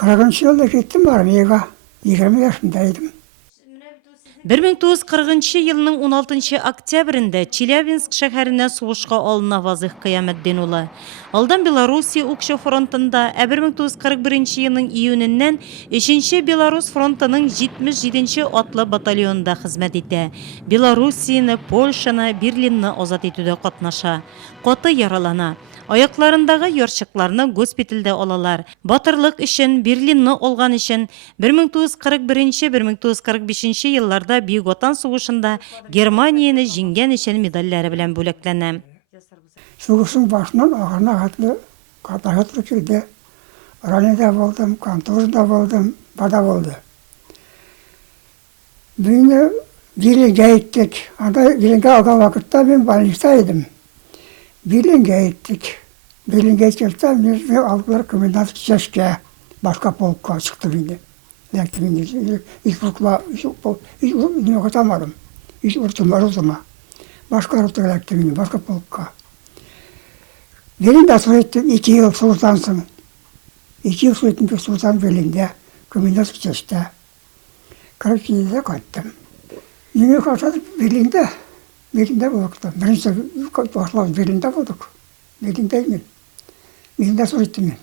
40 yılda gittim armiyaga. 20 yaşındaydım. 1940 yılının 16 октябрендә Челябинск шәһәренә сугышка алына Вазыйх Кыямәтдин улы. Алдан Белоруссия укчы фронтында, 1941 елның июненнән 3 Белорус фронтының 77 атлы батальонында хезмәт итә. Белоруссияны, Польшаны, Берлинны азат итүдә катнаша. Каты яралана. Аякларындагы ярчыкларны госпитальдә алалар. Батырлык өчен, Берлинны алган өчен 1941-1945 елларда Бөек Ватан сугышында Германияны җиңгән өчен медальләре белән бүләкләнә. Сугышның башынан агырына хатлы катнашып килде. Ранеда булдым, контузда булдым, бада булды. Бүген Берлинге иттек. Анда Берлинге алган вакытта мен больниста идем. Берлинге иттек. Берлинге келсем, мен алdılar комендант чешке, башка полкка чыкты менде. Ләкин их полкла, их не катамадым. Их уртума. Башка ротага ләкин менде, башка полкка. Берлинде служиттим 2 ел служдансың. 2 ел служиттим служдан Берлинде, комендант чеште. Каракиде кайттым. Неге кайтып Берлинде? Берлинде болдық. Бірінші башлап Берлинде болдық. Берлинде служиттим мен.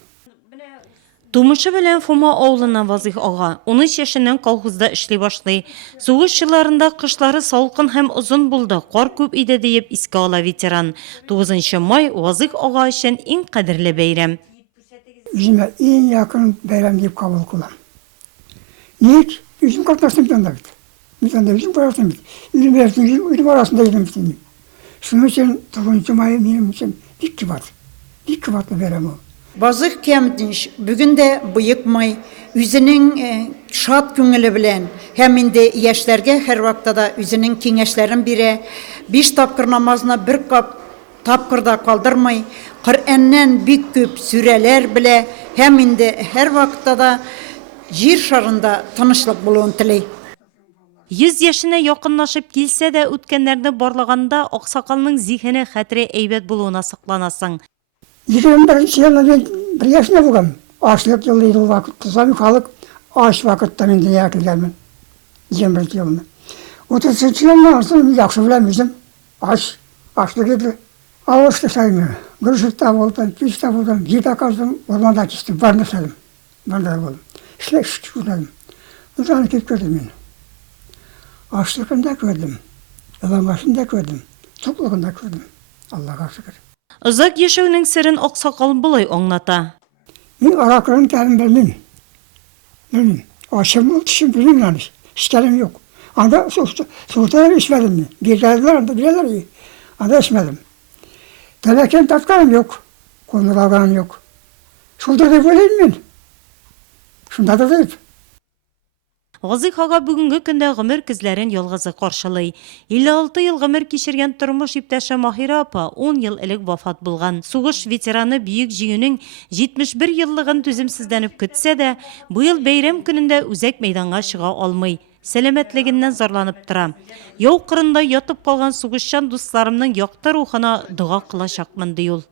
Тумышы белән Фома авылына Вазыйх ага 13 яшеннән колхозда эшли башлый. Сугыш елларында кышлары салкын һәм озын булды, кар күп иде дип искә ала ветеран. 9 май Вазыйх ага өчен иң кадерле бәйрәм. Үземә иң якын бәйрәм дип кабул кылам. Ник? Үзем катнаштым да бит. Мен анда үзем барасым бит. Үзем арасында идем бит. Шуның өчен 9 май минем өчен бик кыбат. Бик кыбатлы бәйрәм ул. Вазыйх Кыямәтдин бүген дә Бөек май үзенең шат күңеле белән һәм инде яшьләргә һәр вакытта да үзенең киңәшләрен бирә. 5 тапкыр намазына бер тапкырда калдырмый, Коръәннән бик күп сүрәләр белә һәм инде һәр вакытта да җир шарында тынычлык булуын тели. 100 яшенә якынлашып килсә дә үткәннәрне барлаганда аксакалның зихене хәтере әйбәт булуына сакланасың. 21 елда мен 1 yaşında булгам. Ашлык елы ул вакыт, кызам халык аш вакытта мен дөньяга килгәнмен. 21 елда. 30 елда соң яхшы беләм үзем. Ашлык иде. Авышты сайны. Гүршетта булдым, пишта булдым, җита каздым, урманда кистем, барны салдым. Банда булдым. Эшләш күрдем. Узан кип күрдем мен. Ашлыгында күрдем. Ыламашында күрдем. Туклыгында күрдем. Аллага шөкер. Озак яшәүнең серен аксакал булай аңлата. Мен аракырын тәлим белмим. Ашым ул тишим белмим. İşlerim yok. Anda sultan içmedim mi? Bir geldiler anda bileler. Anda içmedim. Teleken tatkarım yok. Konulaganım yok. Şurada da böyleyim ben. Şunda da deyip. Вазыйх ага бүгенге көндә гомер күзләрен ялгызы каршылый. 56 ел гомер кичергән тормыш иптәше Маһира апа 10 ел элек вафат булган. Сугыш ветераны бөек җиңүнең 71 еллыгын түземсездәнеп көтсә дә, бу ел бәйрәм көнендә үзәк мәйданга чыга алмый. Сәламәтлегеннән зарланып тора. Яу кырында ятып калган сугышчан дусларымның якты рухына дуга кылачакмын ди ул.